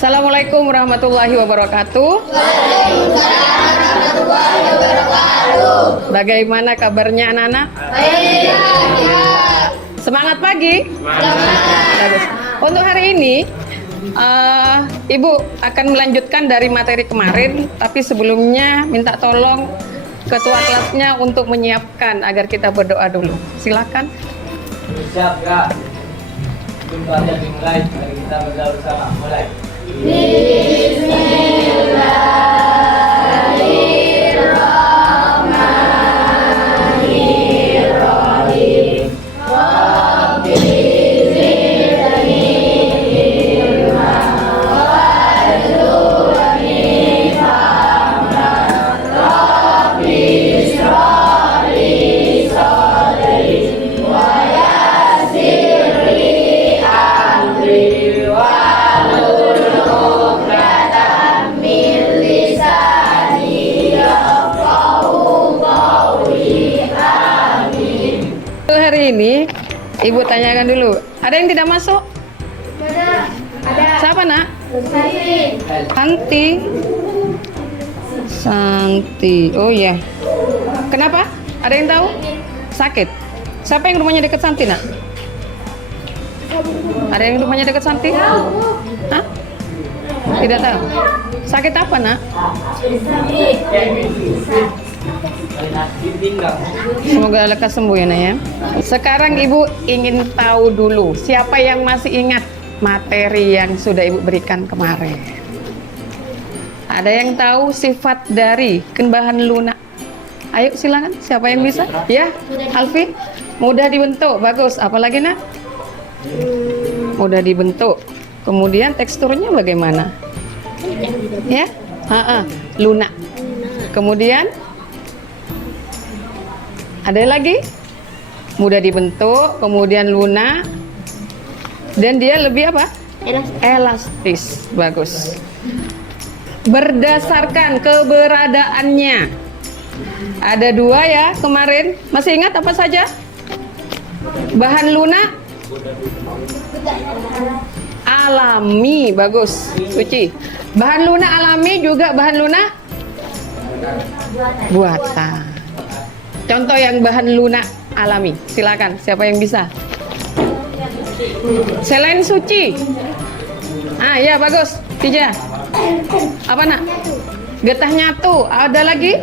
Assalamualaikum warahmatullahi wabarakatuh. Bagaimana kabarnya anak-anak? Semangat pagi. Bagus. Untuk hari ini Ibu akan melanjutkan dari materi kemarin, tapi sebelumnya minta tolong ketua kelasnya untuk menyiapkan agar kita berdoa dulu. Silakan. Siap ya. Jumpa aja dimulai. Mari kita berdoa bersama. Mulai. Hari ini Ibu tanyakan dulu, ada yang tidak masuk? Ada. Siapa nak? Santi. Santi. Oh iya. Kenapa? Ada yang tahu? Sakit. Siapa yang rumahnya dekat Santi nak? Ada yang rumahnya dekat Santi? Hah? Tidak tahu. Sakit apa nak? Semoga lekas sembuh ya nak ya. Sekarang Ibu ingin tahu dulu siapa yang masih ingat materi yang sudah Ibu berikan kemarin. Ada yang tahu sifat dari bahan lunak? Ayo silakan, siapa yang bisa? Ya, Alfi. Mudah dibentuk, bagus. Apalagi nak? Mudah dibentuk. Kemudian teksturnya bagaimana? Ya, lunak. Kemudian ada lagi? Mudah dibentuk, kemudian lunak, dan dia lebih apa? Elastis. Bagus. Berdasarkan keberadaannya, ada dua ya kemarin. Masih ingat apa saja? Bahan lunak alami. Bagus, Suci. Bahan lunak alami juga bahan lunak buatan. Contoh yang bahan lunak alami, silakan. Siapa yang bisa? Selain Suci. Ya bagus. Tija. Apa nak? Getah nyatu. Ada lagi?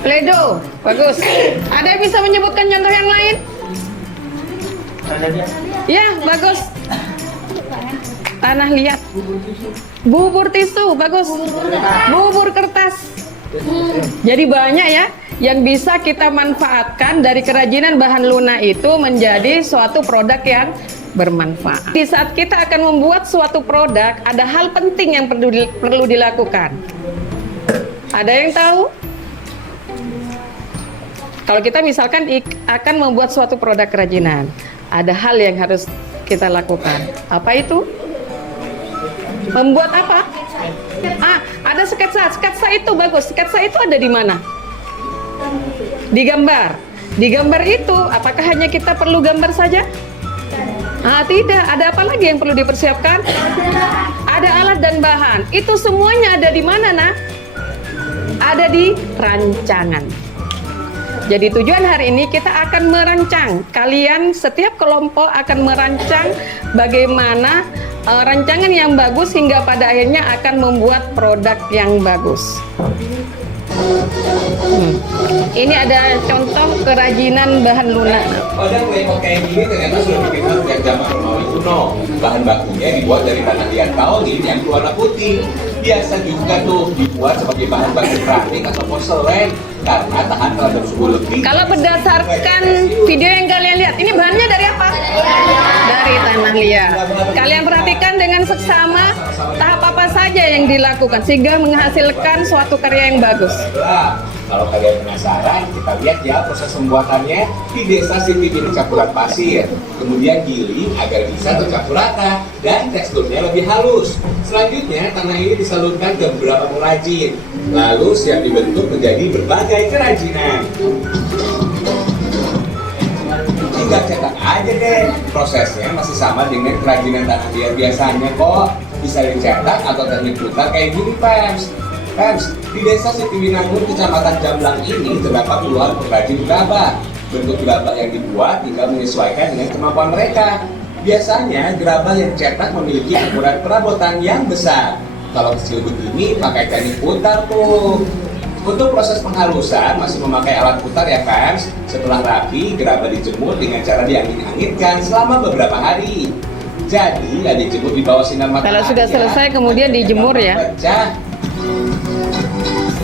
Play-doh. Bagus. Ada yang bisa menyebutkan contoh yang lain? Ya, bagus. Tanah liat. Bubur tisu. Bagus. Bubur kertas. Jadi banyak ya yang bisa kita manfaatkan dari kerajinan bahan lunak itu menjadi suatu produk yang bermanfaat. Di saat kita akan membuat suatu produk, ada hal penting yang perlu dilakukan. Ada yang tahu? Kalau kita misalkan akan membuat suatu produk kerajinan, ada hal yang harus kita lakukan. Apa itu? Membuat apa? Ada sketsa. Sketsa itu bagus. Sketsa itu ada di mana? Di gambar. Di gambar itu, apakah hanya kita perlu gambar saja? Tidak. Ada apa lagi yang perlu dipersiapkan? Ada alat dan bahan. Itu semuanya ada di mana, nak? Ada di rancangan. Jadi tujuan hari ini kita akan merancang. Kalian setiap kelompok akan merancang bagaimana rancangan yang bagus hingga pada akhirnya akan membuat produk yang bagus. Ini ada contoh kerajinan bahan lunak. Pada kue kayak gini ternyata sudah dikenal sejak zaman Romawi kuno. Bahan bakunya dibuat dari tanah liat kaolin yang berwarna putih. Biasa juga tuh dibuat sebagai bahan baku keramik atau porselen karena tahan terhadap suhu lebih. Kalau berdasarkan video yang kalian lihat, ini bahannya dari apa? Dari tanah liat. Kalian perhatikan dengan seksama tahap apa saja yang dilakukan sehingga menghasilkan suatu karya yang bagus. Kalau kalian penasaran, kita lihat ya proses pembuatannya di desa Siti Binung campuran pasir. Kemudian giling agar bisa tercampur rata dan teksturnya lebih halus. Selanjutnya tanah ini disalurkan ke beberapa pengrajin, lalu siap dibentuk menjadi berbagai kerajinan. Hingga tinggal cetak aja deh. Prosesnya masih sama dengan kerajinan tanah liat biasanya kok. Bisa dicetak atau teknik putar kayak gini, Pems. Pems, di desa Sitiwinangun, Kecamatan Jamblang ini terdapat puluhan pengrajin gerabah. Bentuk gerabah yang dibuat tinggal menyesuaikan dengan kemampuan mereka. Biasanya gerabah yang dicetak memiliki ukuran perabotan yang besar. Kalau kecil begini pakai teknik putar tuh. Untuk proses penghalusan masih memakai alat putar ya, Pems. Setelah rapi, gerabah dijemur dengan cara diangin-anginkan selama beberapa hari. Jadi, ya dijemur di bawah sinar matahari. Kalau sudah selesai, kemudian dijemur ya. Pecah.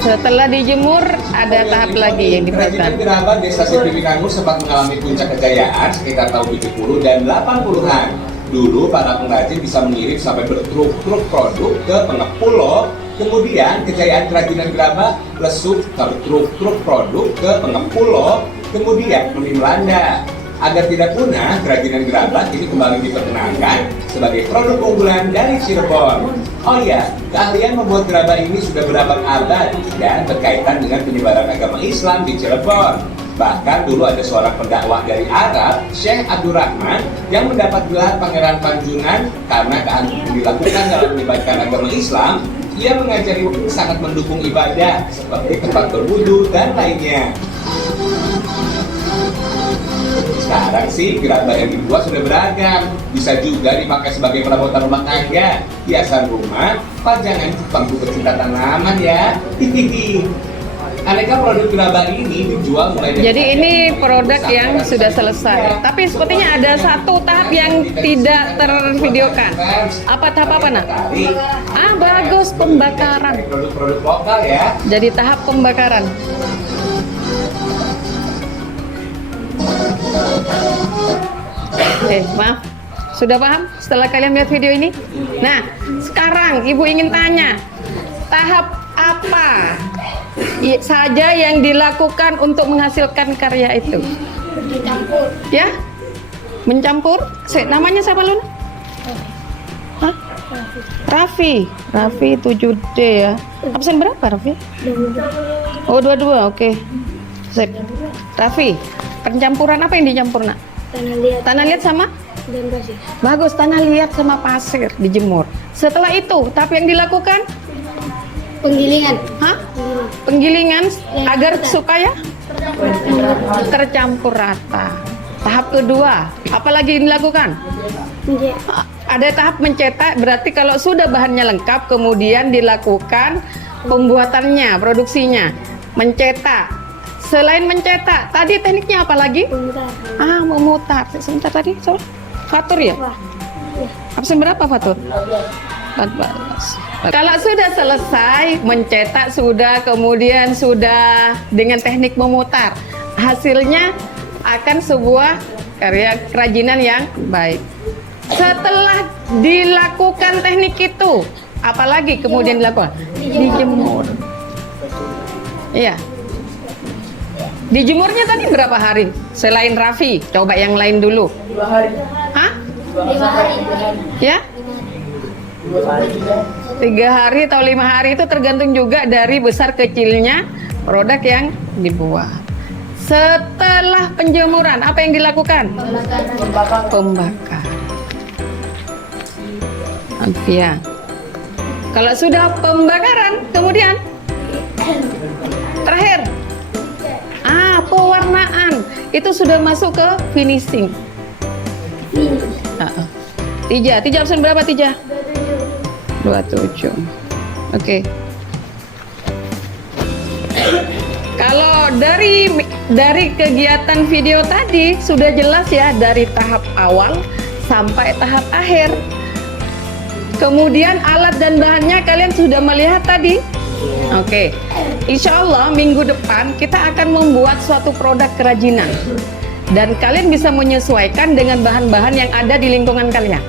Setelah dijemur, ada tahap lagi yang Kerajinan diperlukan. gerabah Desa Sitiwinangun sempat mengalami puncak kejayaan sekitar tahun 70 dan 80-an. Dulu para pengrajin bisa mengirim sampai bertruk-truk produk ke pengepul loh. Kemudian kejayaan kerajinan gerabah lesup tertruk-truk produk ke pengepul loh. Kemudian demi Belanda. Agar tidak punah, kerajinan gerabah kini kembali diperkenalkan sebagai produk unggulan dari Cirebon. Oh iya, keahlian membuat gerabah ini sudah berabad-abad dan berkaitan dengan penyebaran agama Islam di Cirebon. Bahkan dulu ada seorang pendakwah dari Arab, Syekh Abdurrahman, yang mendapat gelar Pangeran Panjunan karena keahlian yang dilakukan dalam menyebarkan agama Islam. Ia mengajari sangat mendukung ibadah seperti tempat berwudu dan lainnya. Sekarang sih gerabah yang dibuat sudah beragam, bisa juga dipakai sebagai perabotan rumah tangga, hiasan rumah, pajangan bangku pecinta tanaman ya. Hihihi. Aneka produk gerabah ini dijual mulai dari Jadi ini produk yang sudah selesai. Tapi sepertinya ada satu tahap yang tidak tervideokan. Apa tahap apa, Nak? Ah, bagus, pembakaran. Produk-produk lokal ya. Jadi tahap pembakaran. Maaf. Sudah paham setelah kalian lihat video ini? Nah, sekarang Ibu ingin tanya, tahap apa saja yang dilakukan untuk menghasilkan karya itu? Dicampur. Ya? Mencampur? Namanya siapa, Luna? Hah? Raffi. Raffi 7D ya. Absen berapa, Raffi? Oh, 22. Oke. Sip. Raffi, pencampuran apa yang dicampur, Nak? Tanah liat Tanah liat sama? dan pasir. Bagus, tanah liat sama pasir dijemur. Setelah itu, tahap yang dilakukan? Penggilingan. Hah? Penggilingan agar kita. supaya tercampur rata. Tahap kedua, apalagi dilakukan? Ada tahap mencetak, berarti kalau sudah bahannya lengkap, kemudian dilakukan pembuatannya, produksinya. Mencetak. Selain mencetak, tadi tekniknya apa lagi? Pemutar. Ah, memutar. Sebentar tadi, coba. Fatur ya? Wah. Absen berapa, Fatur? 14. Kalau sudah selesai mencetak, sudah kemudian sudah dengan teknik memutar, hasilnya akan sebuah karya kerajinan yang baik. Setelah dilakukan teknik itu, apalagi kemudian dilakukan? Dijemur. Iya. Dijemurnya tadi berapa hari? Selain Raffi, coba yang lain dulu. 2 hari. Hah? 5 hari. Ya? 2 hari juga. 3 hari atau 5 hari itu tergantung juga dari besar kecilnya produk yang dibuat. Setelah penjemuran, apa yang dilakukan? Pembakar. Alfia. Kalau sudah pembakaran, kemudian terakhir, pewarnaan. Itu sudah masuk ke finishing. Tija absen berapa, Tija? 27. Oke. Kalau dari kegiatan video tadi sudah jelas ya, dari tahap awal sampai tahap akhir. Kemudian alat dan bahannya kalian sudah melihat tadi. Oke. Insya Allah minggu depan kita akan membuat suatu produk kerajinan. Dan kalian bisa menyesuaikan dengan bahan-bahan yang ada di lingkungan kalian.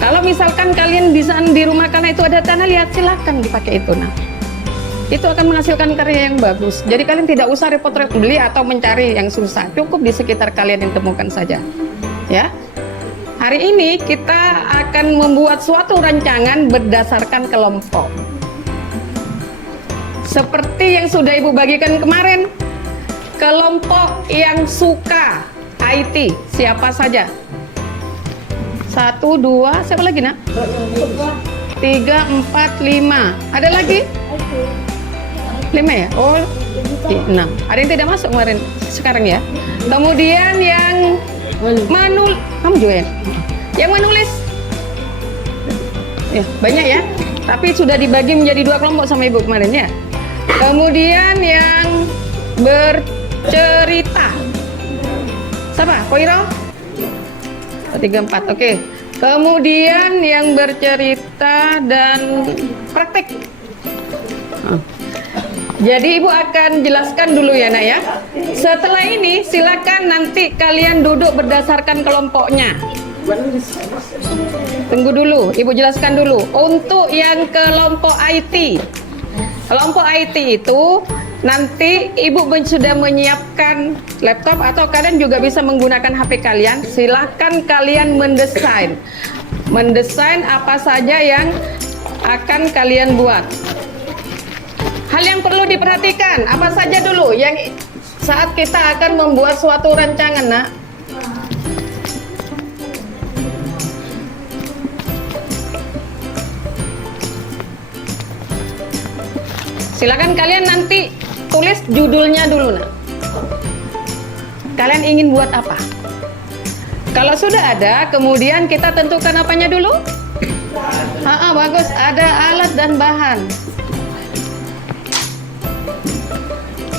Kalau misalkan kalian di rumah kalian itu ada tanah liat, silakan dipakai itu. Nah, itu akan menghasilkan karya yang bagus. Jadi kalian tidak usah repot-repot beli atau mencari yang susah. Cukup di sekitar kalian yang temukan saja. Ya. Hari ini kita akan membuat suatu rancangan berdasarkan kelompok. Seperti yang sudah Ibu bagikan kemarin, kelompok yang suka IT. Siapa saja? 1, 2, siapa lagi nak? 3, 4, 5. Ada lagi? 5 ya? Oh, 6. Ada yang tidak masuk kemarin, sekarang ya. Kemudian yang menulis, kamu juga ya? Yang menulis, ya banyak ya. Tapi sudah dibagi menjadi 2 kelompok sama ibu kemarin ya. Kemudian yang bercerita, siapa? Koiro? 3, 4, oke. Kemudian yang bercerita dan praktek. Jadi ibu akan jelaskan dulu ya nak ya. Setelah ini silakan nanti kalian duduk berdasarkan kelompoknya. Tunggu dulu, ibu jelaskan dulu. Untuk yang kelompok IT, kelompok IT itu nanti ibu sudah menyiapkan laptop atau kalian juga bisa menggunakan HP kalian. Silahkan kalian mendesain apa saja yang akan kalian buat. Hal yang perlu diperhatikan apa saja dulu yang saat kita akan membuat suatu rancangan nak. Silakan kalian nanti tulis judulnya dulu nak. Kalian ingin buat apa? Kalau sudah ada, kemudian kita tentukan apanya dulu? Bagus, ada alat dan bahan.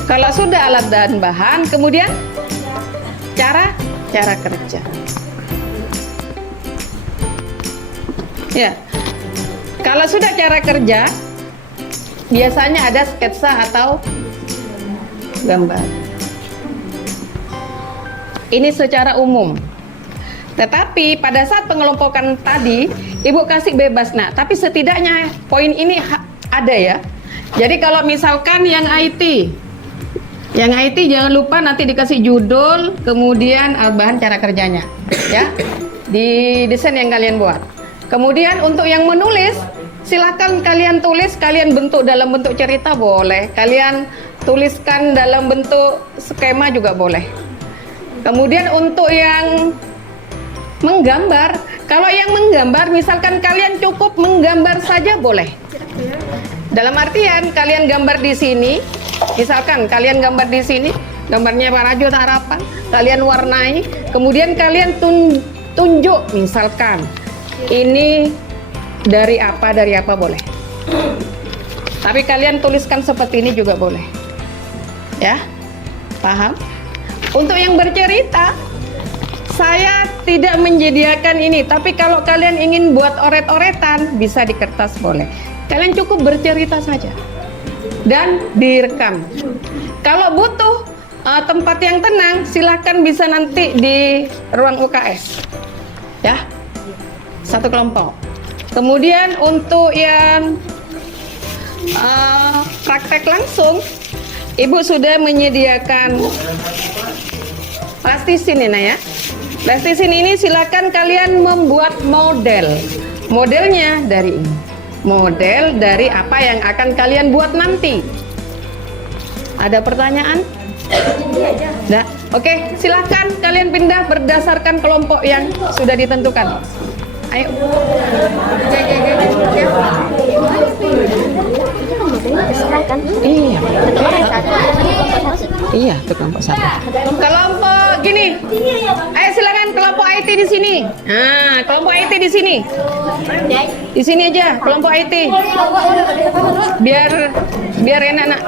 Kalau sudah alat dan bahan, kemudian cara kerja. Ya. Kalau sudah cara kerja, biasanya ada sketsa atau gambar. Ini secara umum. Tetapi pada saat pengelompokan tadi, ibu kasih bebas nak. Tapi setidaknya poin ini ada ya. Jadi kalau misalkan yang IT jangan lupa nanti dikasih judul, kemudian bahan cara kerjanya, ya. Di desain yang kalian buat. Kemudian untuk yang menulis, silakan kalian tulis, kalian bentuk dalam bentuk cerita boleh, kalian tuliskan dalam bentuk skema juga boleh. Kemudian untuk yang menggambar, kalau yang menggambar misalkan kalian cukup menggambar saja boleh. Dalam artian kalian gambar di sini, misalkan kalian gambar di sini, gambarnya Pak Rajut Harapan, kalian warnai, kemudian kalian tunjuk misalkan ini dari apa boleh. Tapi kalian tuliskan seperti ini juga boleh. Ya? Paham? Untuk yang bercerita, saya tidak menyediakan ini, tapi kalau kalian ingin buat oret-oretan, bisa di kertas boleh. Kalian cukup bercerita saja dan direkam. Kalau butuh tempat yang tenang, silahkan bisa nanti di ruang UKS, ya, satu kelompok. Kemudian untuk yang praktek langsung, ibu sudah menyediakan plastisin ya. Plastisin ini silakan kalian membuat modelnya dari ini. Model dari apa yang akan kalian buat nanti. Ada pertanyaan? Nah, oke, silakan kalian pindah berdasarkan kelompok yang sudah ditentukan. Ayo. Iya. Iya, itu kelompok satu. Kelompok gini. Ayo silakan kelompok IT di sini. Nah, kelompok IT di sini. Di sini aja kelompok IT. Biar enak nak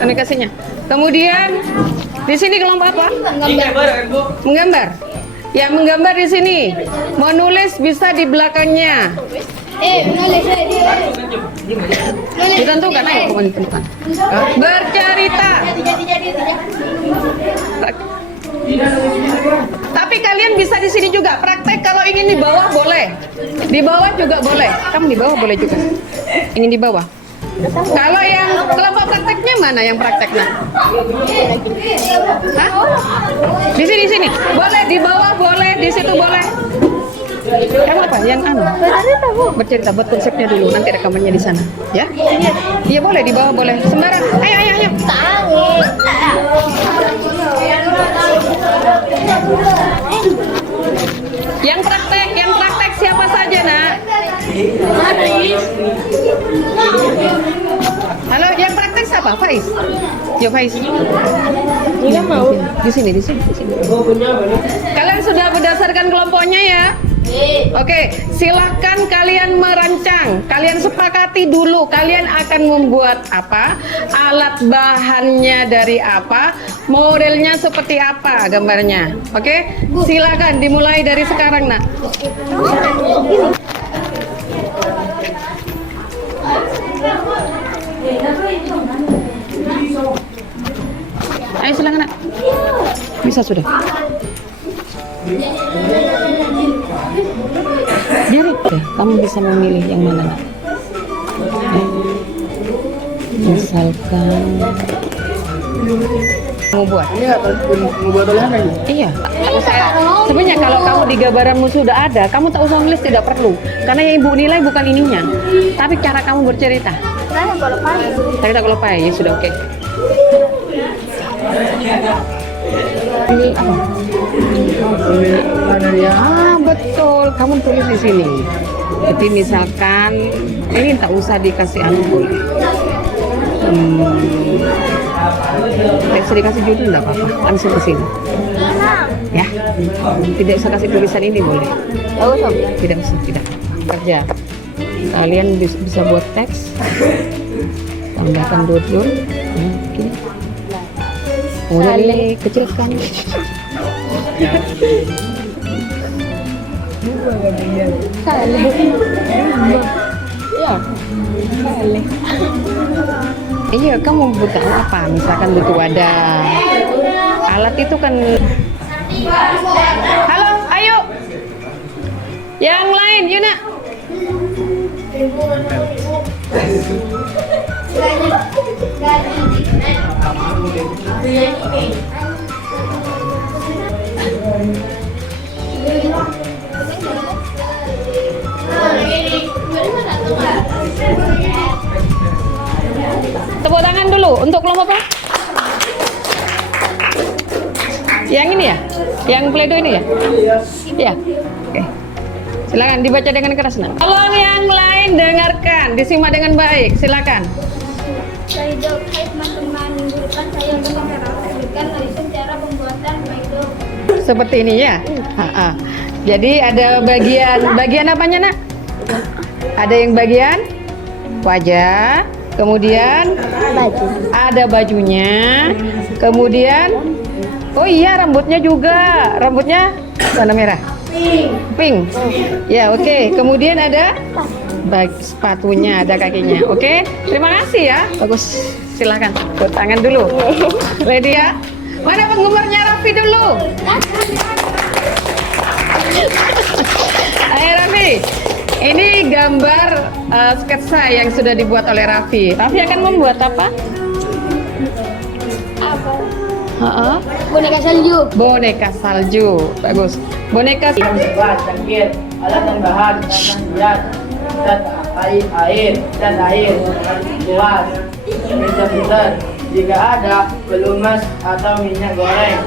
komunikasinya. Kemudian di sini kelompok apa? Menggambar. Ya, menggambar di sini. Menulis bisa di belakangnya. Ditentukan, ayo kamu ditentukan. Bercerita. Tapi kalian bisa di sini juga praktek. Kalau ingin di bawah boleh. Di bawah juga boleh. Kamu di bawah boleh juga. Ingin di bawah. Kalau yang kelompok prakteknya mana yang prakteknya? Hah? Di sini. Boleh di bawah, boleh di situ boleh. Kamu apa? Yang bercerita buat konsepnya dulu, nanti rekamannya di sana, ya? Iya boleh di bawah boleh. Sembarang. Ayo. siapa? Faiz. Yuk Faiz. Ini mau. Di sini. Kalian sudah berdasarkan kelompoknya ya? Oke, silahkan kalian merancang. Kalian sepakati dulu kalian akan membuat apa, alat bahannya dari apa, modelnya seperti apa gambarnya. Oke, silahkan dimulai dari sekarang nak. Ayo silakan nak. Bisa sudah. Jadi kamu bisa memilih yang mana nak? Misalkan mau buat. Mau buat oleh apa ini? Iya. Sebenarnya kalau kamu di gambaranmu sudah ada, kamu tak usah nulis, tidak perlu. Karena yang ibu nilai bukan ininya, tapi cara kamu bercerita. Saya tak lupa ya, sudah oke. Ini apa? Betul, kamu tulis di sini. Jadi misalkan ini tak usah dikasih anu boleh. Tidak usah dikasih judul enggak apa-apa, langsung ke sini. Ya, tidak usah kasih tulisan ini boleh. Tidak usah, tidak. Kerja. Kalian bisa buat teks, tambahkan judul, gini. Kemudian ini kecilkan. Iya, kamu butuh apa? Misalkan butuh wadah. Alat itu kan. Halo, ayo. Yang lain, Yuna. Tepuk tangan dulu untuk kelompok apa? Yang ini ya? Yang Play-Doh ini ya? Iya. Oke. Silakan dibaca dengan keras nak. Tolong yang lain dengarkan, disimak dengan baik. Silakan. Hai teman-teman, minggu depan saya akan memberikan cara pembuatan Play-Doh. Seperti ini ya. Jadi ada bagian apanya nak? Ada yang bagian wajah, kemudian ada bajunya, kemudian oh iya rambutnya juga, rambutnya warna merah, pink. Ya oke. Kemudian ada sepatunya, ada kakinya. Oke, terima kasih ya. Bagus. Silakan. Buat tangan dulu. Ready ya? Mana penggemarnya Raffi dulu? Ayo Raffi. Ini gambar sketsa yang sudah dibuat oleh Raffi. Raffi akan membuat apa? Boneka salju. Boneka salju. Bagus. Boneka Cangkir, alat dan bahan, zat, air, kuas, meja putar. Jika ada pelumas atau minyak goreng.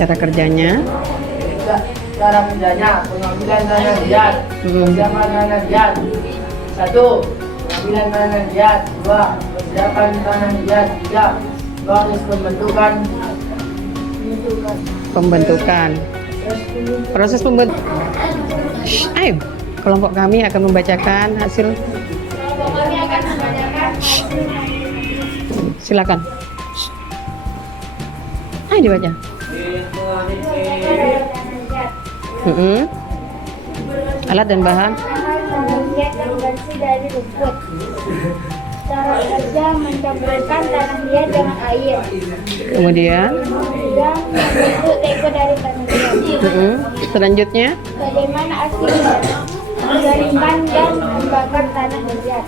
cara kerjanya. Cara kerjanya, pengambilan tanah zat, persiapan tanah zat. 1. Pengambilan tanah zat. 2. Persiapan tanah zat. 3. Proses Pembentukan. Proses pembentukan. Ayo, kelompok kami akan membacakan hasil. Silakan. Ayo dibaca. Alat dan bahan. Zat yang bersih dari rumput. Cara kerja mencampurkan tanah liat dengan air. Kemudian. Dan membentuk teko dari tanah liat. Selanjutnya. Bagaimana aslinya? Menggaringkan dan membakar tanah liat.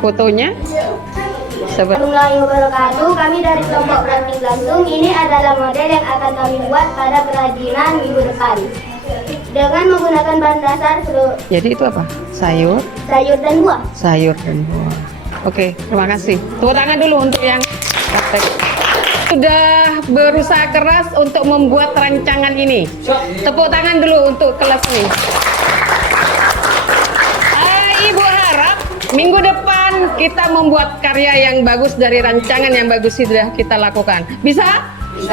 Fotonya. Warahmatullahi wabarakatuh. Kami dari kelompok Ranting Blantung. Ini adalah model yang akan kami buat pada kerajinan minggu depan. Dengan menggunakan bahan dasar Jadi itu apa? Sayur dan buah. Sayur dan buah. Oke, terima kasih. Tepuk tangan dulu untuk yang praktek. Sudah berusaha keras untuk membuat rancangan ini. Tepuk tangan dulu untuk kelas ini. Ibu harap minggu depan Kapan kita membuat karya yang bagus dari rancangan yang bagus sudah kita lakukan? Bisa? Bisa.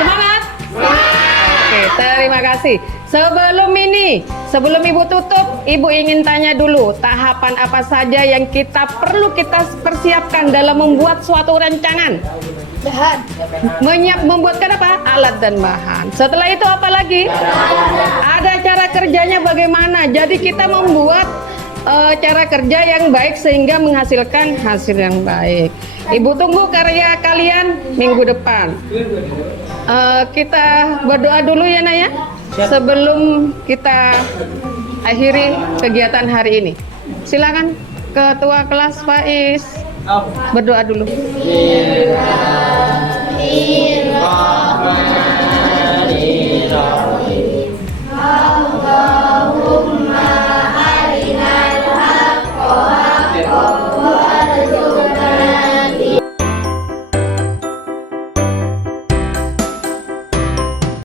Semangat? Oke, terima kasih. Sebelum Ibu tutup, Ibu ingin tanya dulu, tahapan apa saja yang perlu kita persiapkan dalam membuat suatu rancangan? Bahan. Membuatkan apa? Alat dan bahan. Setelah itu apa lagi? Ada cara kerjanya bagaimana? Jadi kita membuat cara kerja yang baik sehingga menghasilkan hasil yang baik. Ibu tunggu karya kalian minggu depan. Kita berdoa dulu ya Naya, sebelum kita akhiri kegiatan hari ini. Silakan Ketua kelas Faiz berdoa dulu.